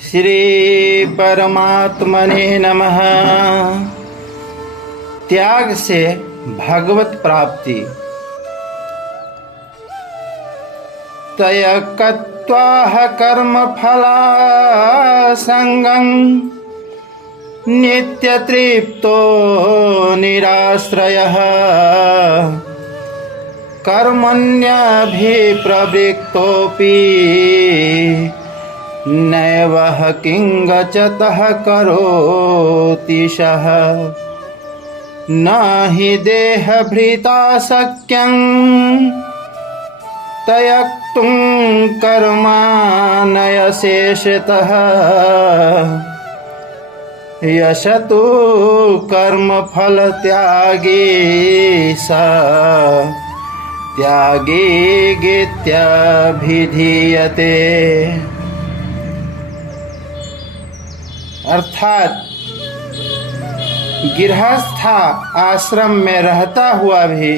श्री परमात्मने नमः। त्याग से भगवत प्राप्ति। तयकत्वाह कर्म फला संगं नित्य तृप्तो निराश्रयः कर्मण्यभिप्रवृत्तोऽपि नैव किंगचतः करोति सः न हि देहभृता शक्यं त्यक्तुं कर्माण्यशेषतः यशतु कर्मफलत्यागी स त्यागी गीत्यभिधीयते। अर्थात गृहस्थ आश्रम में रहता हुआ भी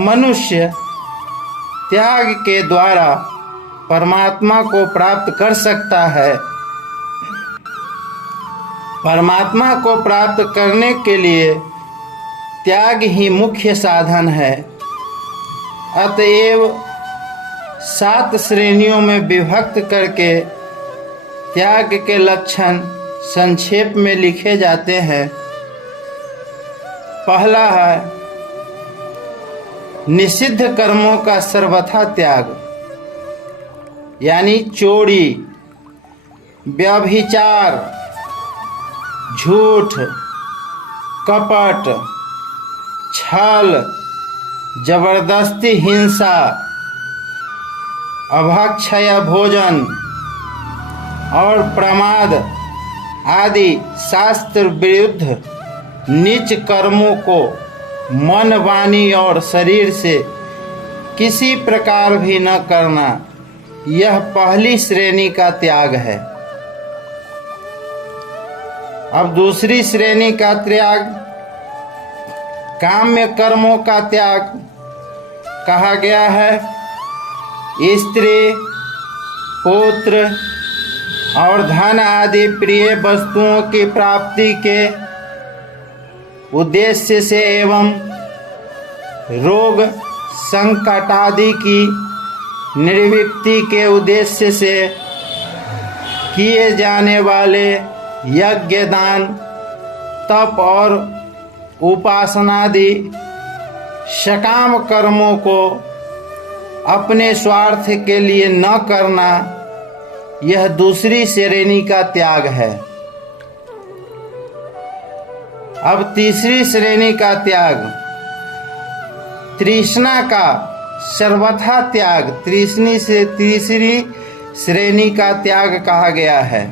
मनुष्य त्याग के द्वारा परमात्मा को प्राप्त कर सकता है। परमात्मा को प्राप्त करने के लिए त्याग ही मुख्य साधन है। अतएव 7 श्रेणियों में विभक्त करके त्याग के लक्षण संक्षेप में लिखे जाते हैं। पहला है निषिद्ध कर्मों का सर्वथा त्याग, यानी चोरी, व्यभिचार, झूठ, कपट, छल, जबरदस्ती हिंसा, अभक्षय भोजन और प्रमाद आदि शास्त्र विरुद्ध नीच कर्मों को मन, वाणी और शरीर से किसी प्रकार भी न करना, यह पहली श्रेणी का त्याग है। अब दूसरी श्रेणी का त्याग काम्य कर्मों का त्याग कहा गया है। स्त्री, पुत्र और धन आदि प्रिय वस्तुओं की प्राप्ति के उद्देश्य से एवं रोग संकट आदि की निवृत्ति के उद्देश्य से किए जाने वाले यज्ञ, दान, तप और उपासनादि सकाम कर्मों को अपने स्वार्थ के लिए न करना, यह दूसरी श्रेणी का त्याग है। अब तीसरी श्रेणी का त्याग तृष्णा का सर्वथा त्याग, तीसरी श्रेणी का त्याग कहा गया है।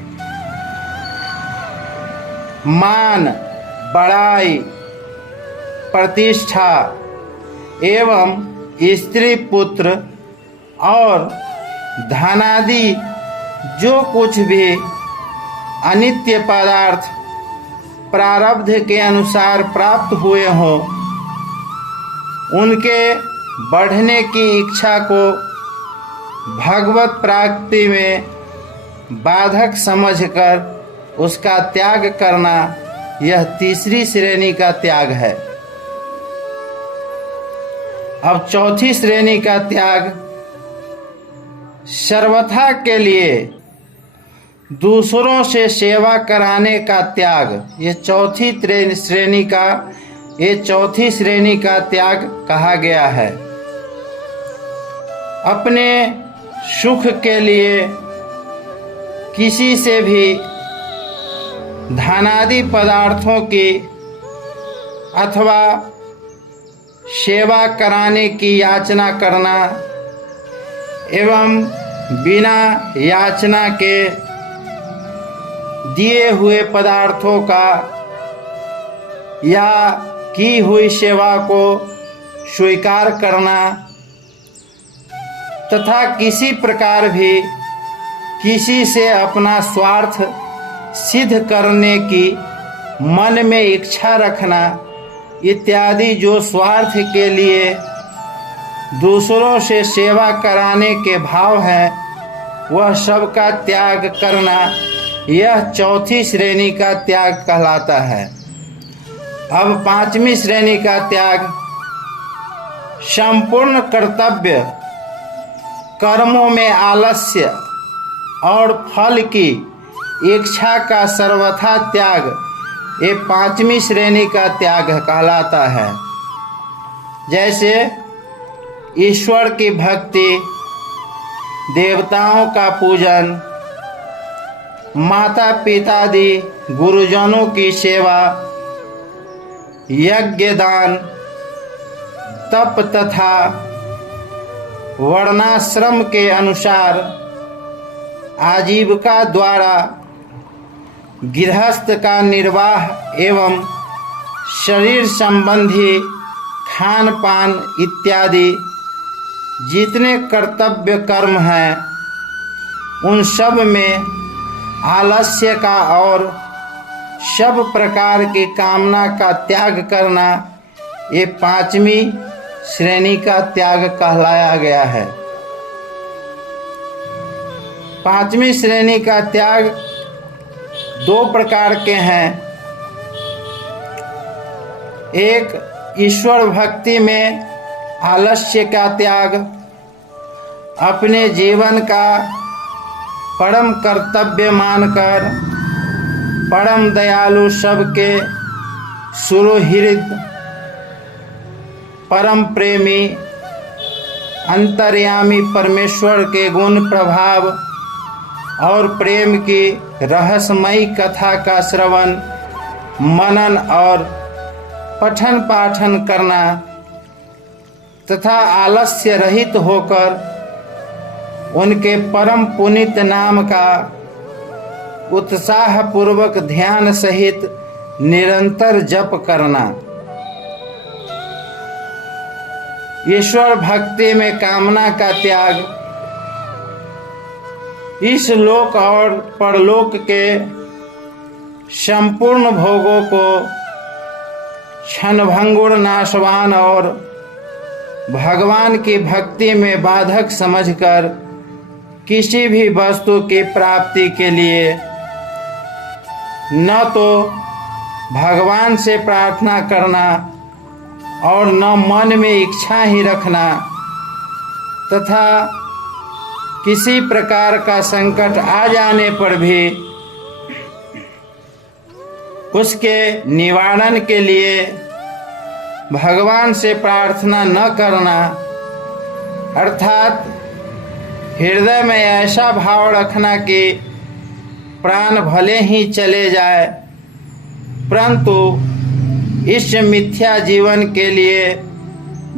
मान, बड़ाई, प्रतिष्ठा एवं स्त्री, पुत्र और धनादि जो कुछ भी अनित्य पदार्थ प्रारब्ध के अनुसार प्राप्त हुए हों, उनके बढ़ने की इच्छा को भगवत प्राप्ति में बाधक समझकर उसका त्याग करना, यह तीसरी श्रेणी का त्याग है। अब चौथी श्रेणी का त्याग सर्वथा के लिए दूसरों से सेवा कराने का त्याग, ये चौथी श्रेणी का त्याग कहा गया है। अपने सुख के लिए किसी से भी धनादि पदार्थों की अथवा सेवा कराने की याचना करना एवं बिना याचना के दिए हुए पदार्थों का या की हुई सेवा को स्वीकार करना तथा किसी प्रकार भी किसी से अपना स्वार्थ सिद्ध करने की मन में इच्छा रखना इत्यादि जो स्वार्थ के लिए दूसरों से सेवा कराने के भाव हैं, वह सब का त्याग करना, यह चौथी श्रेणी का त्याग कहलाता है। अब पांचवी श्रेणी का त्याग संपूर्ण कर्तव्य कर्मों में आलस्य और फल की इच्छा का सर्वथा त्याग, ये पांचवी श्रेणी का त्याग कहलाता है। जैसे ईश्वर की भक्ति, देवताओं का पूजन, माता पिता आदि गुरुजनों की सेवा, यज्ञ दान, तप तथा वर्णाश्रम के अनुसार आजीविका द्वारा गृहस्थ का निर्वाह एवं शरीर संबंधी खान पान इत्यादि जितने कर्तव्य कर्म हैं, उन सब में आलस्य का और सब प्रकार की कामना का त्याग करना, ये पांचवी श्रेणी का त्याग कहलाया गया है। पांचवी श्रेणी का त्याग दो प्रकार के हैं। एक ईश्वर भक्ति में आलस्य का त्याग, अपने जीवन का परम कर्तव्य मानकर परम दयालु सबके सुहृद परम प्रेमी अंतर्यामी परमेश्वर के गुण प्रभाव और प्रेम की रहस्यमयी कथा का श्रवण मनन और पठन पाठन करना तथा आलस्य रहित होकर उनके परम पुनीत नाम का उत्साह पूर्वक ध्यान सहित निरंतर जप करना। ईश्वर भक्ति में कामना का त्याग, इस लोक और परलोक के संपूर्ण भोगों को क्षणभंगुर नाशवान और भगवान की भक्ति में बाधक समझकर किसी भी वस्तु की प्राप्ति के लिए न तो भगवान से प्रार्थना करना और न मन में इच्छा ही रखना तथा किसी प्रकार का संकट आ जाने पर भी उसके निवारण के लिए भगवान से प्रार्थना न करना, अर्थात हृदय में ऐसा भाव रखना कि प्राण भले ही चले जाए परंतु इस मिथ्या जीवन के लिए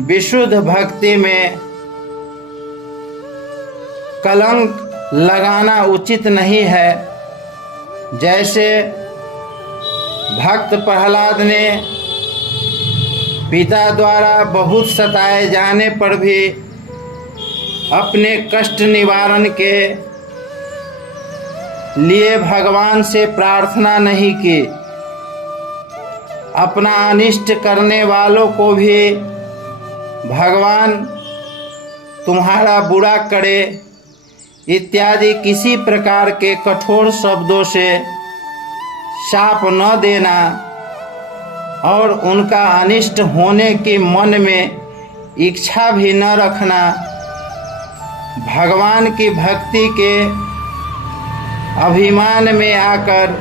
विशुद्ध भक्ति में कलंक लगाना उचित नहीं है। जैसे भक्त प्रहलाद ने पिता द्वारा बहुत सताए जाने पर भी अपने कष्ट निवारण के लिए भगवान से प्रार्थना नहीं की, अपना अनिष्ट करने वालों को भी भगवान तुम्हारा बुरा करे इत्यादि किसी प्रकार के कठोर शब्दों से शाप न देना और उनका अनिष्ट होने की मन में इच्छा भी न रखना, भगवान की भक्ति के अभिमान में आकर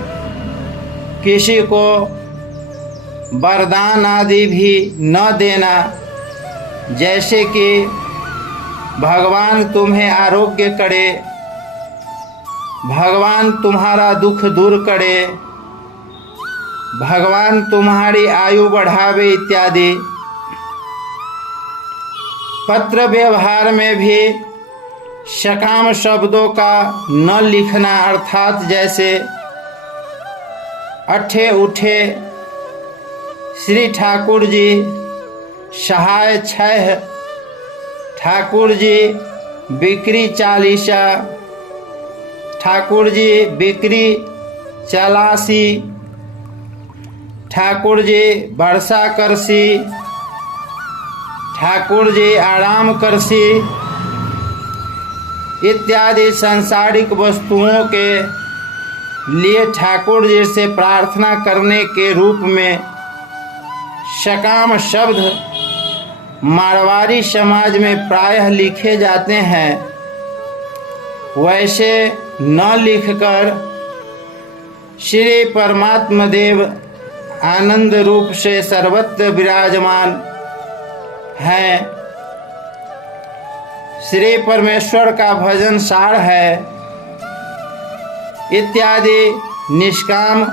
किसी को वरदान आदि भी न देना, जैसे कि भगवान तुम्हें आरोग्य करे, भगवान तुम्हारा दुख दूर करे, भगवान तुम्हारी आयु बढ़ावे इत्यादि। पत्र व्यवहार में भी सकाम शब्दों का न लिखना, अर्थात जैसे अठे उठे श्री ठाकुर जी सहाय छह, ठाकुर जी बिक्री चालीसा, ठाकुर जी बिक्री चलासी, ठाकुर जी वर्षा करसी, ठाकुर जी आराम करसी इत्यादि सांसारिक वस्तुओं के लिए ठाकुर जी से प्रार्थना करने के रूप में सकाम शब्द मारवाड़ी समाज में प्रायः लिखे जाते हैं, वैसे न लिखकर श्री परमात्मा देव आनंद रूप से सर्वत्र विराजमान हैं। श्री परमेश्वर का भजन सार है इत्यादि निष्काम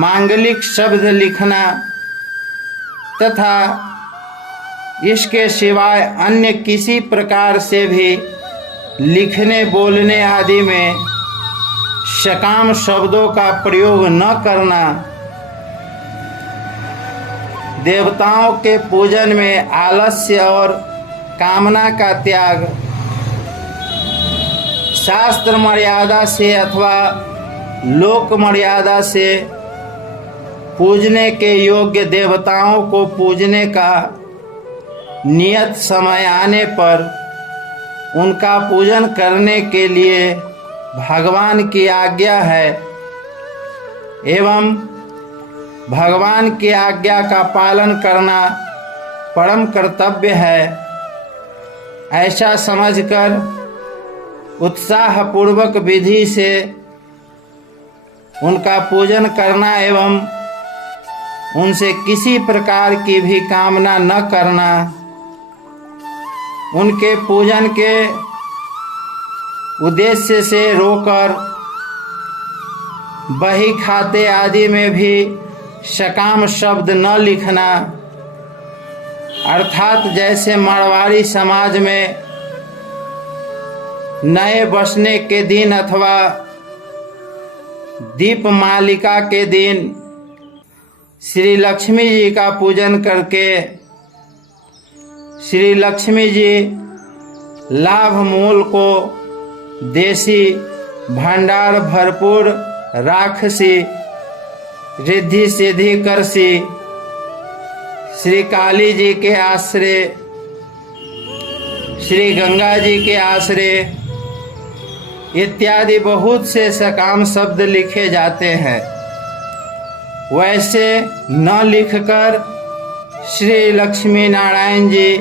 मांगलिक शब्द लिखना तथा इसके सिवाय अन्य किसी प्रकार से भी लिखने बोलने आदि में सकाम शब्दों का प्रयोग न करना देवताओं के पूजन में आलस्य और कामना का त्याग, शास्त्र मर्यादा से अथवा लोक मर्यादा से पूजने के योग्य देवताओं को पूजने का नियत समय आने पर उनका पूजन करने के लिए भगवान की आज्ञा है एवं भगवान की आज्ञा का पालन करना परम कर्तव्य है, ऐसा समझकर उत्साहपूर्वक विधि से उनका पूजन करना एवं उनसे किसी प्रकार की भी कामना न करना, उनके पूजन के उद्देश्य से रोकर बही खाते आदि में भी सकाम शब्द न लिखना, अर्थात जैसे मारवाड़ी समाज में नए बसने के दिन अथवा दीपमालिका के दिन श्री लक्ष्मी जी का पूजन करके श्री लक्ष्मी जी लाभ मूल को देसी भंडार भरपूर राखसी रिद्धि सिद्धि करसी, श्री काली जी के आश्रय श्री गंगा जी के आश्रय इत्यादि बहुत से सकाम शब्द लिखे जाते हैं, वैसे न लिखकर श्री लक्ष्मी नारायण जी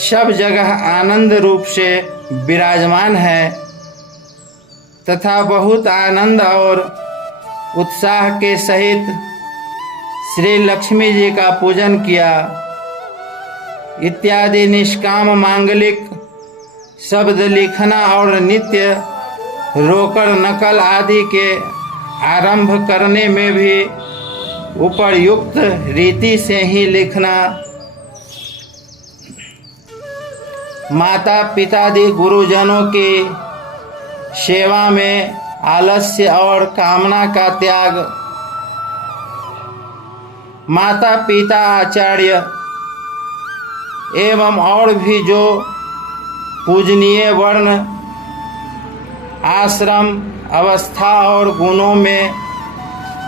सब जगह आनंद रूप से विराजमान है तथा बहुत आनंद और उत्साह के सहित श्री लक्ष्मी जी का पूजन किया इत्यादि निष्काम मांगलिक शब्द लिखना और नित्य रोकड़ नकल आदि के आरंभ करने में भी उपर्युक्त रीति से ही लिखना, माता पितादि गुरुजनों की सेवा में आलस्य और कामना का त्याग, माता पिता आचार्य एवं और भी जो पूजनीय वर्ण आश्रम अवस्था और गुणों में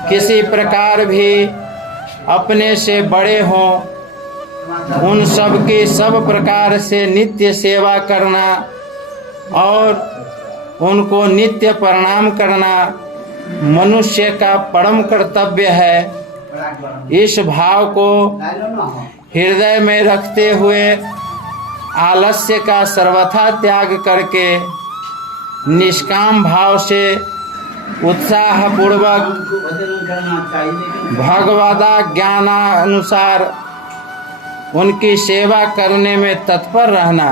किसी प्रकार भी अपने से बड़े हों, उन सब की सब प्रकार से नित्य सेवा करना और उनको नित्य प्रणाम करना मनुष्य का परम कर्तव्य है। इस भाव को हृदय में रखते हुए आलस्य का सर्वथा त्याग करके निष्काम भाव से उत्साहपूर्वक भगवदा ज्ञानानुसार उनकी सेवा करने में तत्पर रहना,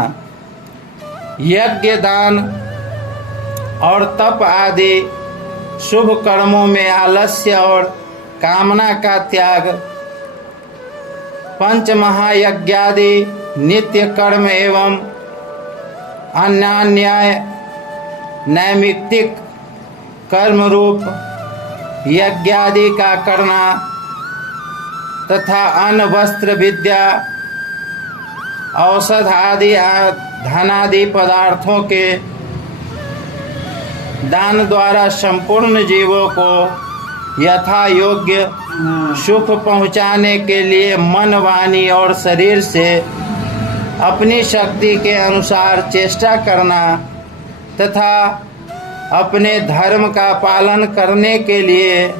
यज्ञ दान और तप आदि शुभ कर्मों में आलस्य और कामना का त्याग, पंच महायज्ञादि नित्य कर्म एवं अन्यान्याय नैमित्तिक कर्म रूप यज्ञादि का करना तथा अन्न वस्त्र विद्या औषध आदि धनादि पदार्थों के दान द्वारा संपूर्ण जीवों को यथा योग्य सुख पहुँचाने के लिए मन वाणी और शरीर से अपनी शक्ति के अनुसार चेष्टा करना तथा अपने धर्म का पालन करने के लिए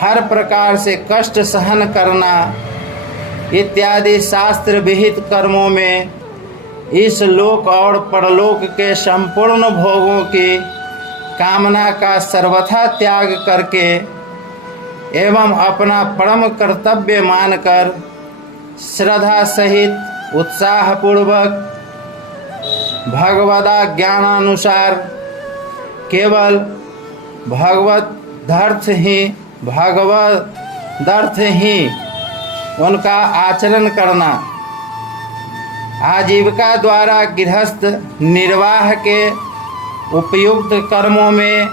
हर प्रकार से कष्ट सहन करना इत्यादि शास्त्र विहित कर्मों में इस लोक और परलोक के संपूर्ण भोगों की कामना का सर्वथा त्याग करके एवं अपना परम कर्तव्य मानकर श्रद्धा सहित उत्साहपूर्वक भगवदा ज्ञानानुसार केवल भगवदर्थ ही उनका आचरण करना, आजीविका द्वारा गृहस्थ निर्वाह के उपयुक्त कर्मों में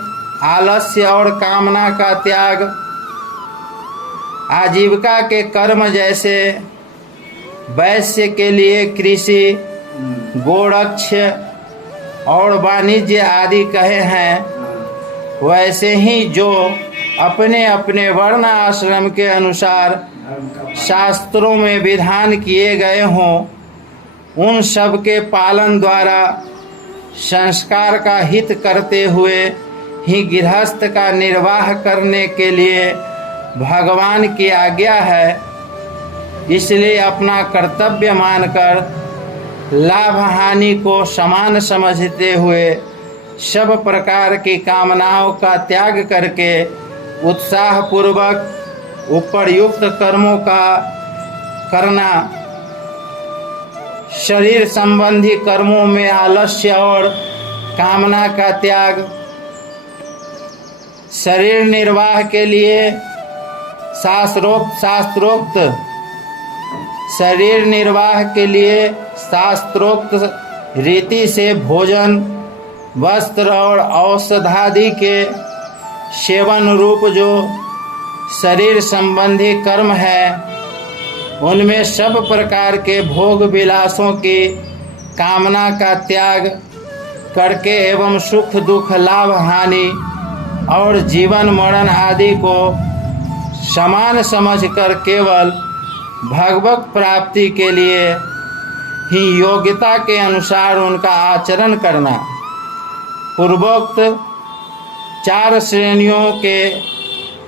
आलस्य और कामना का त्याग, आजीविका के कर्म जैसे वैश्य के लिए कृषि, गोरक्ष और वाणिज्य आदि कहे हैं, वैसे ही जो अपने अपने वर्ण आश्रम के अनुसार शास्त्रों में विधान किए गए हों, उन सब के पालन द्वारा संस्कार का हित करते हुए ही गृहस्थ का निर्वाह करने के लिए भगवान की आज्ञा है। इसलिए अपना कर्तव्य मानकर लाभ हानि को समान समझते हुए सब प्रकार की कामनाओं का त्याग करके उत्साहपूर्वक उपरयुक्त कर्मों का करना, शरीर संबंधी कर्मों में आलस्य और कामना का त्याग, शरीर निर्वाह के लिए शास्त्रोक्त शरीर निर्वाह के लिए शास्त्रोक्त रीति से भोजन, वस्त्र और औषधादि के सेवन रूप जो शरीर संबंधी कर्म है, उनमें सब प्रकार के भोग विलासों की कामना का त्याग करके एवं सुख दुख लाभ हानि और जीवन मरण आदि को समान समझकर केवल भगवत प्राप्ति के लिए ही योग्यता के अनुसार उनका आचरण करना। पूर्वोक्त 4 श्रेणियों के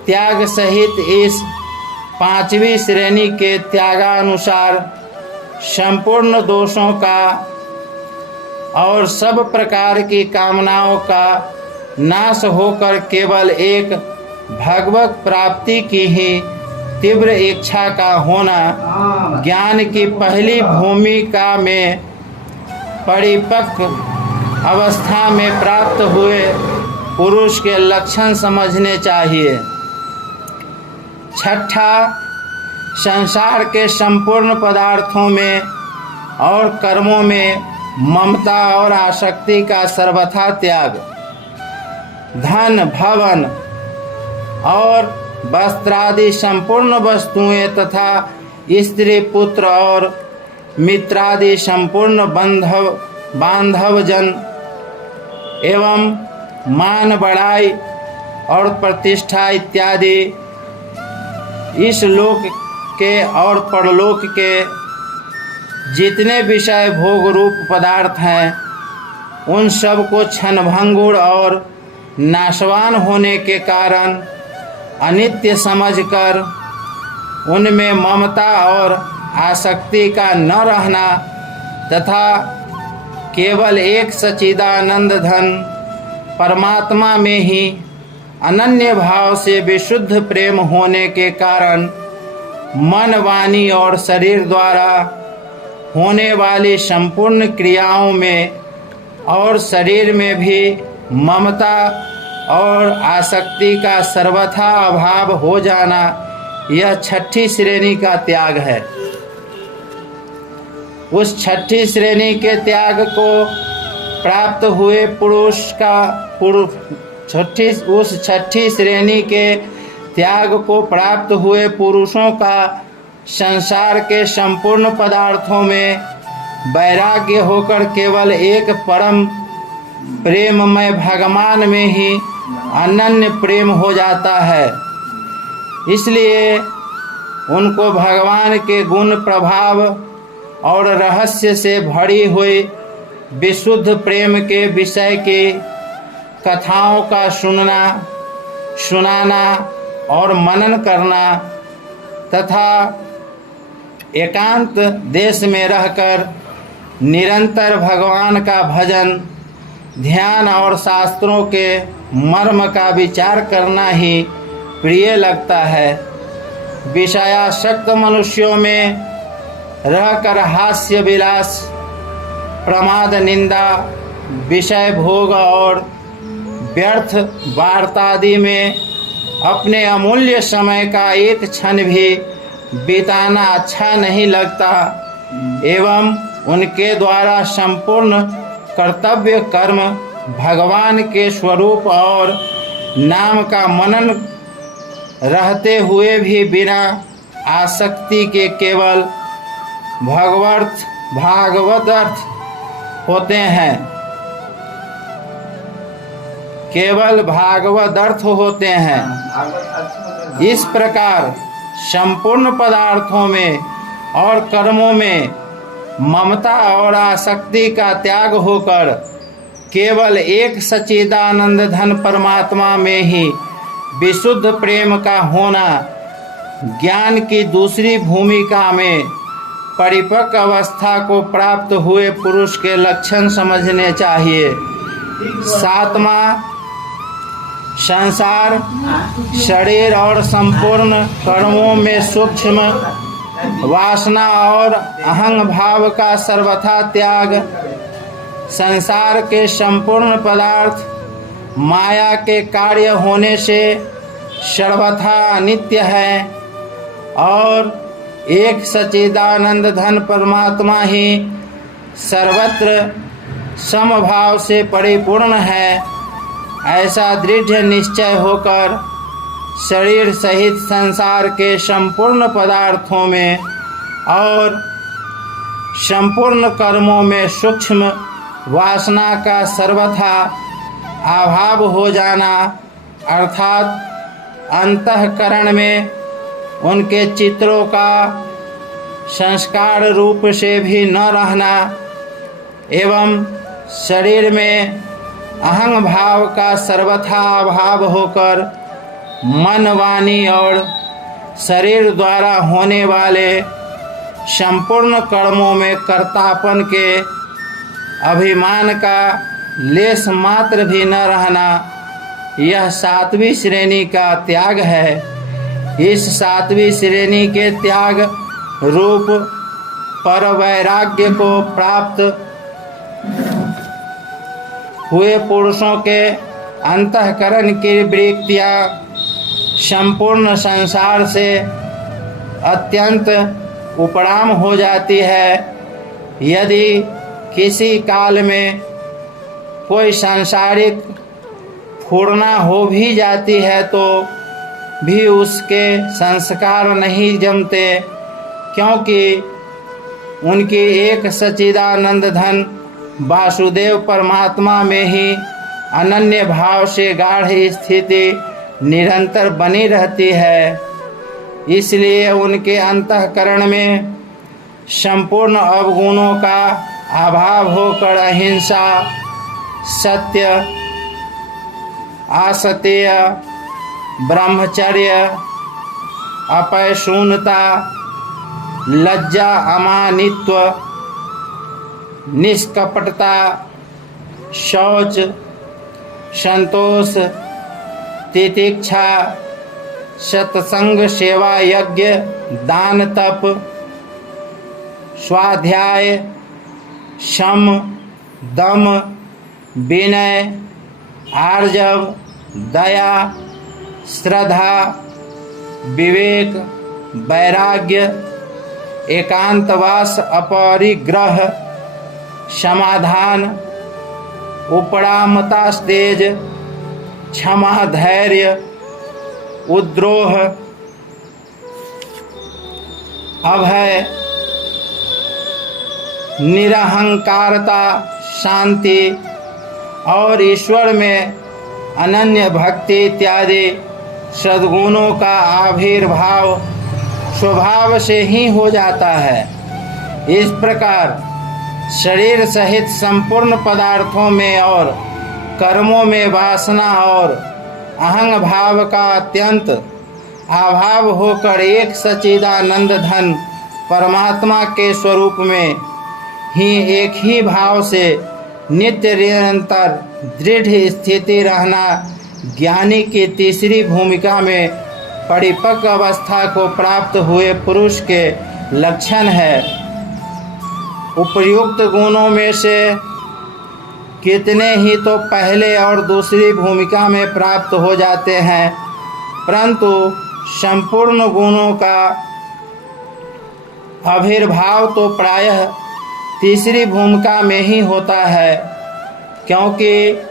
त्याग सहित इस 5वीं श्रेणी के त्यागानुसार संपूर्ण दोषों का और सब प्रकार की कामनाओं का नाश होकर केवल एक भगवत प्राप्ति की ही तीव्र इच्छा का होना ज्ञान की पहली भूमिका में परिपक्व अवस्था में प्राप्त हुए पुरुष के लक्षण समझने चाहिए। छठा, संसार के संपूर्ण पदार्थों में और कर्मों में ममता और आसक्ति का सर्वथा त्याग, धन भवन और वस्त्रादि संपूर्ण वस्तुएं तथा स्त्री पुत्र और मित्रादि संपूर्ण बांधवजन एवं मान बढ़ाई और प्रतिष्ठा इत्यादि इस लोक के और परलोक के जितने विषय भोग रूप पदार्थ हैं, उन सब को क्षणभंगुर और नाशवान होने के कारण अनित्य समझकर उनमें ममता और आसक्ति का न रहना तथा केवल एक सच्चिदानंद धन परमात्मा में ही अनन्य भाव से विशुद्ध प्रेम होने के कारण मन, वाणी और शरीर द्वारा होने वाली संपूर्ण क्रियाओं में और शरीर में भी ममता और आसक्ति का सर्वथा अभाव हो जाना, यह 6ठी श्रेणी का त्याग है। उस 6ठी श्रेणी के त्याग को प्राप्त हुए पुरुष का उस 6ठी श्रेणी के त्याग को प्राप्त हुए पुरुषों का संसार के संपूर्ण पदार्थों में वैराग्य होकर केवल एक परम प्रेममय भगवान में ही अनन्य प्रेम हो जाता है। इसलिए उनको भगवान के गुण प्रभाव और रहस्य से भरी हुई विशुद्ध प्रेम के विषय की कथाओं का सुनना, सुनाना और मनन करना तथा एकांत देश में रहकर निरंतर भगवान का भजन, ध्यान और शास्त्रों के मर्म का विचार करना ही प्रिय लगता है। विषयासक्त मनुष्यों में रहकर हास्य विलास, प्रमाद, निंदा, विषय भोग और व्यर्थ वार्तादि में अपने अमूल्य समय का एक क्षण भी बिताना अच्छा नहीं लगता एवं उनके द्वारा संपूर्ण कर्तव्य कर्म भगवान के स्वरूप और नाम का मनन रहते हुए भी बिना आसक्ति के केवल भागवत अर्थ होते हैं, केवल भागवत अर्थ होते हैं। इस प्रकार संपूर्ण पदार्थों में और कर्मों में ममता और आसक्ति का त्याग होकर केवल एक सच्चिदानंद घन परमात्मा में ही विशुद्ध प्रेम का होना ज्ञान की दूसरी भूमिका में परिपक्व अवस्था को प्राप्त हुए पुरुष के लक्षण समझने चाहिए। 7वां, संसार, शरीर और संपूर्ण कर्मों में सूक्ष्म वासना और अहंग भाव का सर्वथा त्याग। संसार के संपूर्ण पदार्थ माया के कार्य होने से सर्वथा अनित्य है और एक सच्चिदानंद घन परमात्मा ही सर्वत्र समभाव से परिपूर्ण है। ऐसा दृढ़ निश्चय होकर शरीर सहित संसार के संपूर्ण पदार्थों में और संपूर्ण कर्मों में सूक्ष्म वासना का सर्वथा अभाव हो जाना अर्थात अंतःकरण में उनके चित्रों का संस्कार रूप से भी न रहना एवं शरीर में अहंग भाव का सर्वथा अभाव होकर मन, वाणी और शरीर द्वारा होने वाले संपूर्ण कर्मों में कर्तापन के अभिमान का लेश मात्र भी न रहना, यह 7वीं श्रेणी का त्याग है। इस 7वीं श्रेणी के त्याग रूप पर वैराग्य को प्राप्त हुए पुरुषों के अंतःकरण की वृत्तियाँ संपूर्ण संसार से अत्यंत उपराम हो जाती है। यदि किसी काल में कोई सांसारिक फूर्णा हो भी जाती है तो भी उसके संस्कार नहीं जमते, क्योंकि उनकी एक सच्चिदानंद घन वासुदेव परमात्मा में ही अनन्य भाव से गाढ़ स्थिति निरंतर बनी रहती है। इसलिए उनके अंतःकरण में संपूर्ण अवगुणों का अभाव होकर अहिंसा, सत्य, असत्य, ब्रह्मचर्य, अपैशून्यता, लज्जा, अमानित्व, निष्कपटता, शौच, संतोष, तितिक्षा, सत्संग, सेवा, यज्ञ, दान, तप, स्वाध्याय, शम, दम, विनय, आर्जव, दया, श्रद्धा, विवेक, वैराग्य, एकांतवास, अपरिग्रह, समाधान, उपरामता, तेज, क्षमा, धैर्य, उद्रोह, अभय, निरहंकारता, शांति और ईश्वर में अनन्य भक्ति इत्यादि सद्गुणों का आविर्भाव स्वभाव से ही हो जाता है। इस प्रकार शरीर सहित संपूर्ण पदार्थों में और कर्मों में वासना और अहंग भाव का अत्यंत अभाव होकर एक सच्चिदानंद घन परमात्मा के स्वरूप में ही एक ही भाव से नित्य निरंतर दृढ़ स्थिति रहना ज्ञानी की तीसरी भूमिका में परिपक्व अवस्था को प्राप्त हुए पुरुष के लक्षण है। उपर्युक्त गुणों में से कितने ही तो पहले और दूसरी भूमिका में प्राप्त हो जाते हैं, परंतु संपूर्ण गुणों का आविर्भाव तो प्रायः तीसरी भूमिका में ही होता है, क्योंकि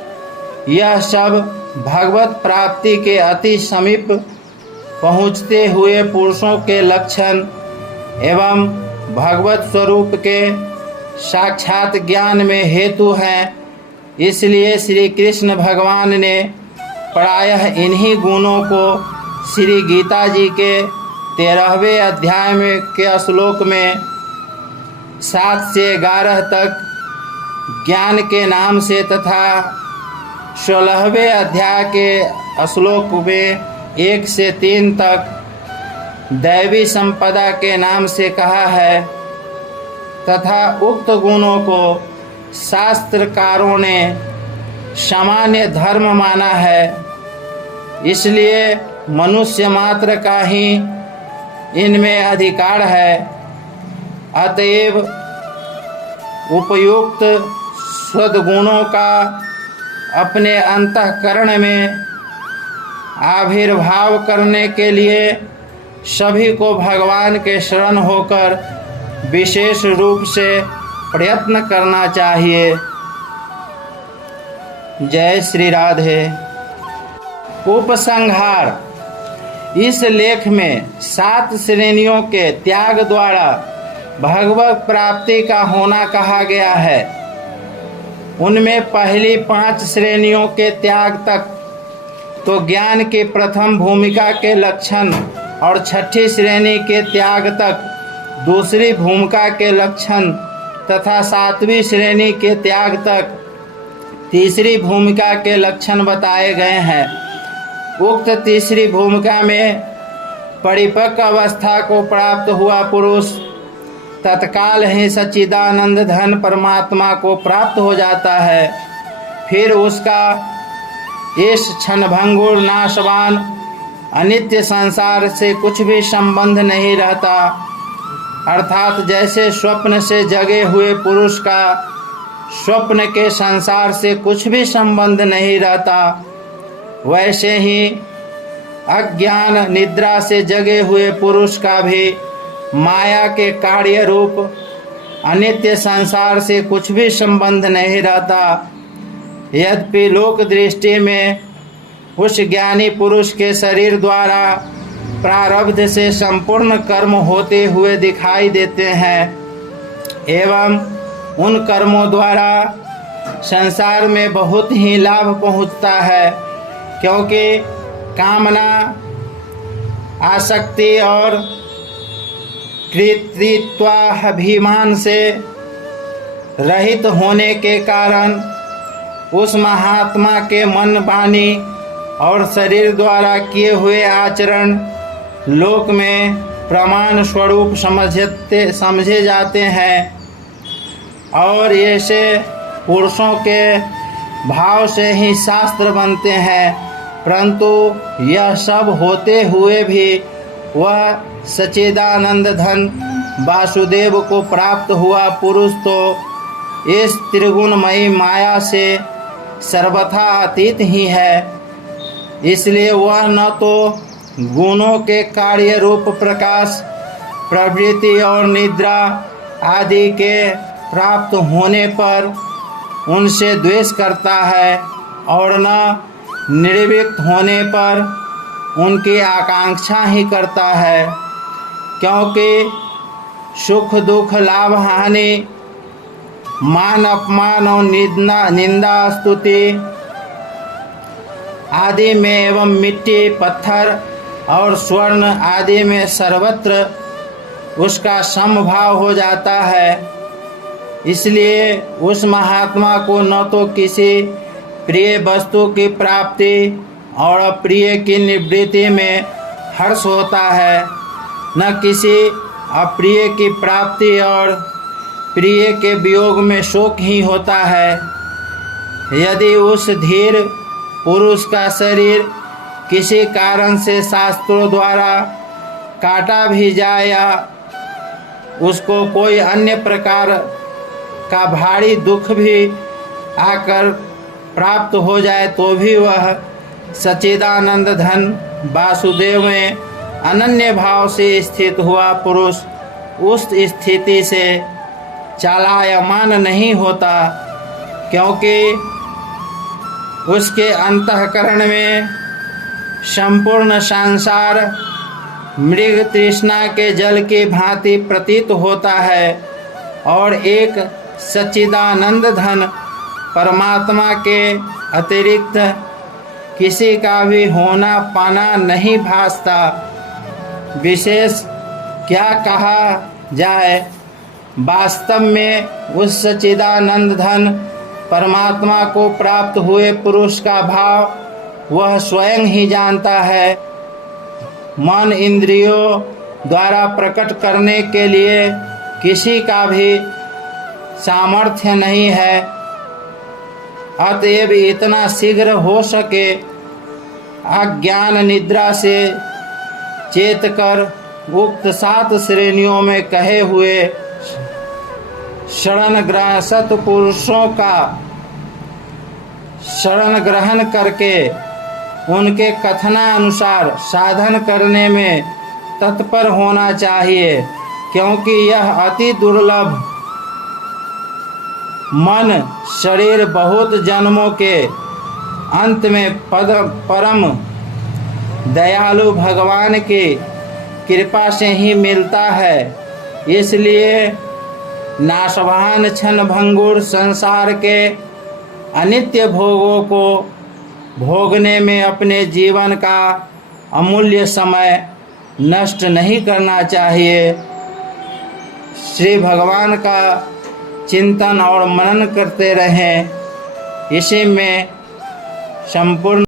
यह सब भगवत प्राप्ति के अति समीप पहुँचते हुए पुरुषों के लक्षण एवं भगवत स्वरूप के साक्षात ज्ञान में हेतु हैं। इसलिए श्री कृष्ण भगवान ने प्रायः इन्हीं गुणों को श्री गीता जी के 13वें अध्याय में के श्लोक में 7 से 11 तक ज्ञान के नाम से तथा 16वें अध्याय के श्लोक में 1 से 3 तक दैवी संपदा के नाम से कहा है तथा उक्त गुणों को शास्त्रकारों ने सामान्य धर्म माना है। इसलिए मनुष्य मात्र का ही इनमें अधिकार है। अतएव उपयुक्त सद्गुणों का अपने अंतःकरण में आविर्भाव करने के लिए सभी को भगवान के शरण होकर विशेष रूप से प्रयत्न करना चाहिए। जय श्री राधे। उपसंहार। इस लेख में 7 श्रेणियों के त्याग द्वारा भगवत प्राप्ति का होना कहा गया है। उनमें पहली 5 श्रेणियों के त्याग तक तो ज्ञान की प्रथम भूमिका के लक्षण और 6ठी श्रेणी के त्याग तक दूसरी भूमिका के लक्षण तथा 7वीं श्रेणी के त्याग तक तीसरी भूमिका के लक्षण बताए गए हैं। उक्त तीसरी भूमिका में परिपक्व अवस्था को प्राप्त हुआ पुरुष तत्काल ही सच्चिदानंद घन परमात्मा को प्राप्त हो जाता है। फिर उसका इस क्षणभंगुर नाशवान अनित्य संसार से कुछ भी संबंध नहीं रहता, अर्थात जैसे स्वप्न से जगे हुए पुरुष का स्वप्न के संसार से कुछ भी संबंध नहीं रहता, वैसे ही अज्ञान निद्रा से जगे हुए पुरुष का भी माया के कार्य रूप अनित्य संसार से कुछ भी संबंध नहीं रहता। यद्यपि लोक दृष्टि में उस ज्ञानी पुरुष के शरीर द्वारा प्रारब्ध से संपूर्ण कर्म होते हुए दिखाई देते हैं एवं उन कर्मों द्वारा संसार में बहुत ही लाभ पहुंचता है, क्योंकि कामना, आसक्ति और कृतित्वाभिमान से रहित होने के कारण उस महात्मा के मन, वाणी और शरीर द्वारा किए हुए आचरण लोक में प्रमाण स्वरूप समझे जाते हैं और ऐसे पुरुषों के भाव से ही शास्त्र बनते हैं। परंतु यह सब होते हुए भी वह सच्चिदानंद घन वासुदेव को प्राप्त हुआ पुरुष तो इस त्रिगुणमयी माया से सर्वथा अतीत ही है। इसलिए वह न तो गुणों के कार्य रूप प्रकाश, प्रवृत्ति और निद्रा आदि के प्राप्त होने पर उनसे द्वेष करता है और न निर्विक्त होने पर उनकी आकांक्षा ही करता है, क्योंकि सुख दुख, लाभ हानि, मान अपमान और निंदा स्तुति आदि में एवं मिट्टी, पत्थर और स्वर्ण आदि में सर्वत्र उसका समभाव हो जाता है। इसलिए उस महात्मा को न तो किसी प्रिय वस्तु की प्राप्ति और अप्रिय की निवृत्ति में हर्ष होता है, न किसी अप्रिय की प्राप्ति और प्रिय के वियोग में शोक ही होता है। यदि उस धीर पुरुष का शरीर किसी कारण से शास्त्रों द्वारा काटा भी जाए या उसको कोई अन्य प्रकार का भारी दुख भी आकर प्राप्त हो जाए, तो भी वह सच्चिदानंद घन वासुदेव में अनन्य भाव से स्थित हुआ पुरुष उस स्थिति से चालायमान नहीं होता, क्योंकि उसके अंतःकरण में संपूर्ण संसार मृग तृष्णा के जल की भांति प्रतीत होता है और एक सच्चिदानंद घन परमात्मा के अतिरिक्त किसी का भी होना पाना नहीं भासता। विशेष क्या कहा जाए, वास्तव में उस सच्चिदानंद घन परमात्मा को प्राप्त हुए पुरुष का भाव वह स्वयं ही जानता है। मन इंद्रियों द्वारा प्रकट करने के लिए किसी का भी सामर्थ्य नहीं है। अतएव इतना शीघ्र हो सके अज्ञान निद्रा से चेतकर उक्त 7 श्रेणियों में कहे हुए शरण ग्रहण सत्पुरुषों का शरण ग्रहण करके उनके कथनानुसार साधन करने में तत्पर होना चाहिए, क्योंकि यह अति दुर्लभ मन शरीर बहुत जन्मों के अंत में परम दयालु भगवान की कृपा से ही मिलता है। इसलिए नाशवान क्षण भंगुर संसार के अनित्य भोगों को भोगने में अपने जीवन का अमूल्य समय नष्ट नहीं करना चाहिए। श्री भगवान का चिंतन और मनन करते रहें, इसी में संपूर्ण